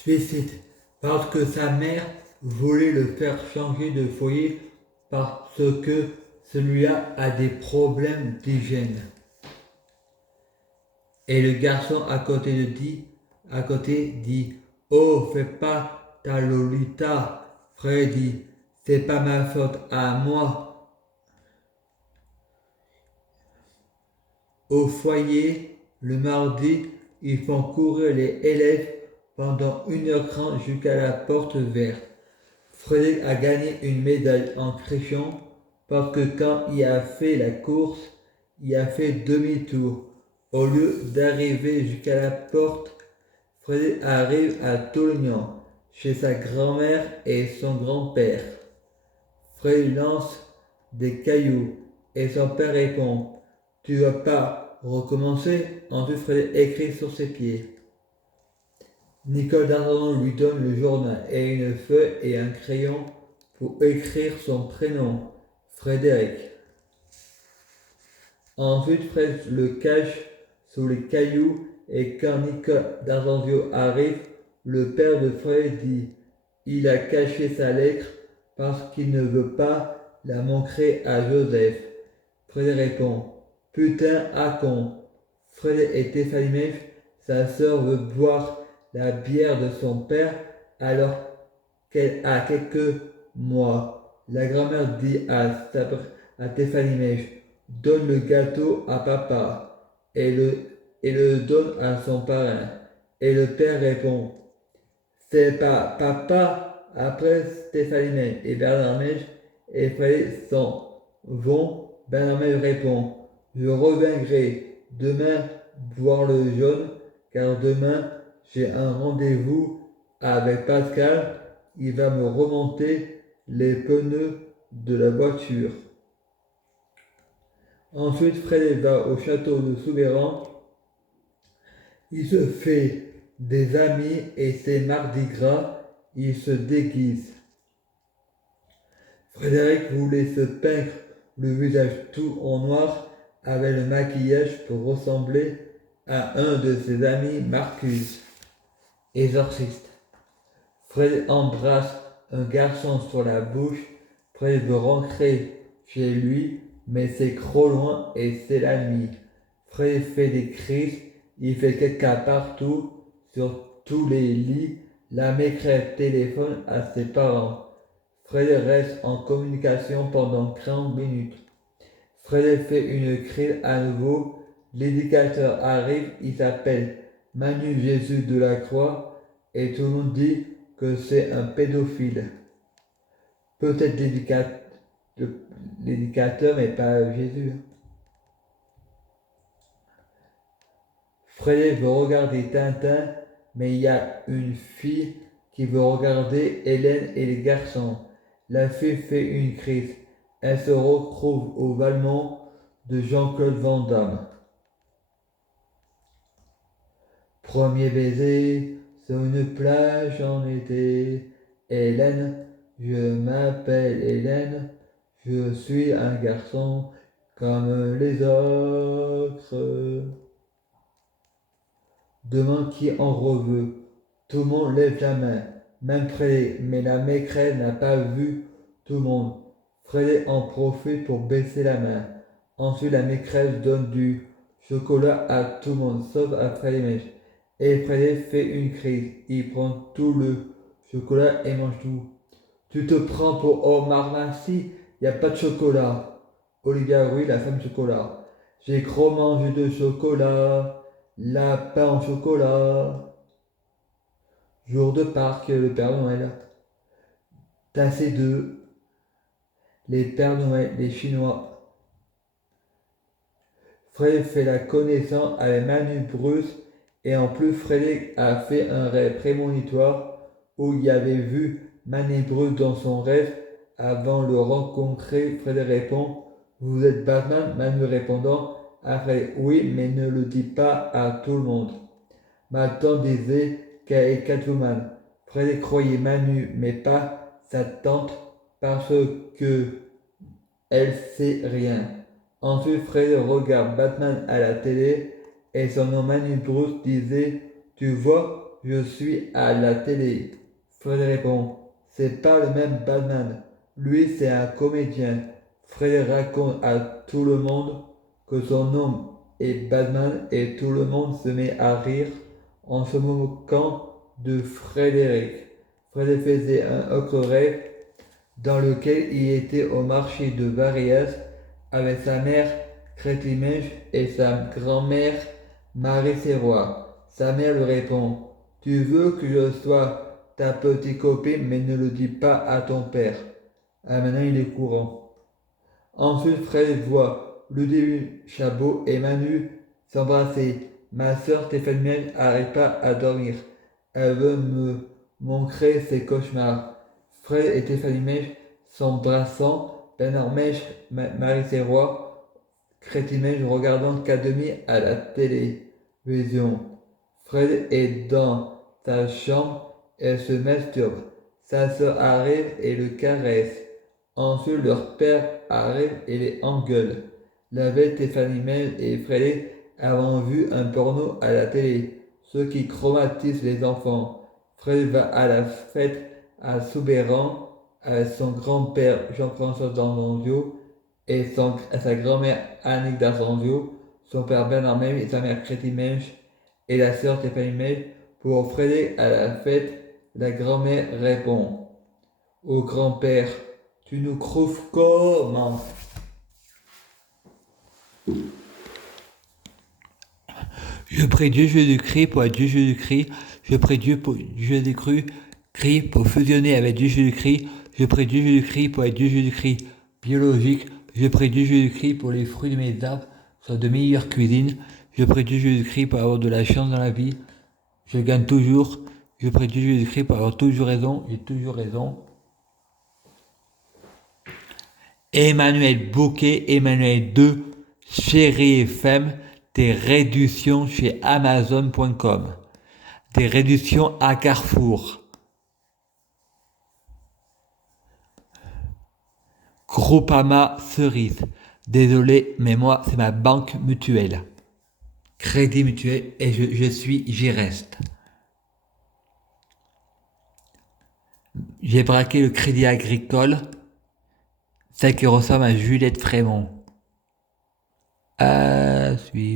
suicide parce que sa mère voulait le faire changer de foyer parce que celui-là a des problèmes d'hygiène. Et le garçon à côté dit, oh, fais pas ta Lolita. Frère dit, c'est pas ma faute à moi. Au foyer, le mardi, ils font courir les élèves pendant 1h30 jusqu'à la porte verte. Frédéric a gagné une médaille en criant parce que quand il a fait la course, il a fait demi-tour. Au lieu d'arriver jusqu'à la porte, Frédéric arrive à Tolognan, chez sa grand-mère et son grand-père. Frédéric lance des cailloux et son père répond, tu vas pas recommencer? Ensuite, Frédéric écrit sur ses pieds. Nicole Dardan lui donne le journal et une feuille et un crayon pour écrire son prénom, Frédéric. Ensuite, Fred le cache sous les cailloux et quand Nicole D'Argentio arrive, le père de Fred dit il a caché sa lettre parce qu'il ne veut pas la montrer à Joseph. Fred répond putain à con. Fred et Stéphanie, sa sœur, veut boire la bière de son père alors qu'elle a quelques mois. La grand-mère dit à Stéphanie donne le gâteau à papa et le donne à son parrain. Et le père répond c'est pas papa. Après Stéphanie et Bernard Mèche et Frédéric s'en vont. Bernard Mèche répond je reviendrai demain voir le jaune car demain j'ai un rendez-vous avec Pascal. Il va me remonter les pneus de la voiture. Ensuite, Fred va au château de Soubeyran. Il se fait des amis et c'est mardi gras. Il se déguise. Frédéric voulait se peindre le visage tout en noir avec le maquillage pour ressembler à un de ses amis, Marcus, exorciste. Fred embrasse un garçon sur la bouche. Fred veut rentrer chez lui, mais c'est trop loin et c'est la nuit. Fred fait des crises, il fait caca partout, sur tous les lits. La maîtresse téléphone à ses parents. Fred reste en communication pendant 30 minutes. Fred fait une crise à nouveau. L'éducateur arrive, il s'appelle Manu Jésus de la Croix et tout le monde dit que c'est un pédophile. Peut-être l'éducateur, mais pas Jésus. Fred veut regarder Tintin, mais il y a une fille qui veut regarder Hélène et les garçons. La fille fait une crise. Elle se retrouve au Valmont de Jean-Claude Van Damme. Premier baiser sur une plage en été. Hélène, je m'appelle Hélène, je suis un garçon comme les autres. Demande qui en reveut. Tout le monde lève la main, même Frédéric, mais la maîtresse n'a pas vu tout le monde. Frédéric en profite pour baisser la main. Ensuite, la maîtresse donne du chocolat à tout le monde, sauf à Frédéric. Et Frédéric fait une crise. Il prend tout le chocolat et mange tout. Tu te prends pour Omar Marcy, il n'y a pas de chocolat. Olivia Ruiz, la femme chocolat. J'ai trop mangé de chocolat, lapin en chocolat. Jour de Pâques, le Père Noël. Tassé de les Pères Noël, les Chinois. Fred fait la connaissance avec Manu Bruce et en plus Frédéric a fait un rêve prémonitoire où il avait vu Manu Bruce dans son rêve avant de le rencontrer. Frédéric répond vous êtes Batman? Manu répondant à Frédéric oui mais ne le dis pas à tout le monde. Ma tante disait qu'elle est Catwoman. Frédéric croyait Manu mais pas sa tante parce que elle sait rien. Ensuite, Fred regarde Batman à la télé et son nom Manu Bruce disait tu vois, je suis à la télé. Fred répond, c'est pas le même Batman. Lui, c'est un comédien. Fred raconte à tout le monde que son nom est Batman et tout le monde se met à rire en se moquant de Frédéric. Fred faisait un autre rêve dans lequel il était au marché de Varias avec sa mère Crétimèche et sa grand-mère Marie Serrois. Sa mère lui répond, tu veux que je sois ta petite copine, mais ne le dis pas à ton père. Ah, maintenant il est courant. Ensuite, Fred voit Ludivine Chabot et Manu s'embrasser. Ma sœur Stéphanie n'arrive pas à dormir. Elle veut me montrer ses cauchemars. Fred et Stéphanie Mèche s'embrassant, Bernard Mèche, Marie Serrois, Crétine Mèche regardant Académie à la télévision. Fred est dans sa chambre et se masturbe. Sa sœur arrive et le caresse. Ensuite, leur père arrive et les engueule. La veille, Stéphanie Mel et Frédéric avaient vu un porno à la télé, ce qui traumatise les enfants. Fred va à la fête à Soubéran avec son grand-père Jean-François d'Anzondio et sa grand-mère Annick d'Anzondio, son père Bernard Mel et sa mère Crétine Mensch et la sœur Stéphanie Mel. Pour Frédéric à la fête, la grand-mère répond au grand-père, tu nous trouves comment? Je prie Dieu Jésus-Christ pour être Dieu Jésus-Christ. Je prie Dieu pour Dieu Jésus-Christ pour fusionner avec Dieu Jésus-Christ. Je prie Dieu Jésus-Christ pour être Dieu Jésus-Christ biologique. Je prie Dieu Jésus-Christ pour les fruits de mes arbres soient de meilleure cuisine. Je prie Dieu Jésus-Christ pour avoir de la chance dans la vie. Je gagne toujours. Je prie Dieu Jésus-Christ pour avoir toujours raison. J'ai toujours raison. Emmanuel Bouquet, Emmanuel 2, Chérie FM, des réductions chez Amazon.com, des réductions à Carrefour, Groupama Cerise, désolé, mais moi c'est ma banque mutuelle, Crédit Mutuel et j'y reste. J'ai braqué le Crédit Agricole, celle qui ressemble à Juliette Frémont. À suivre.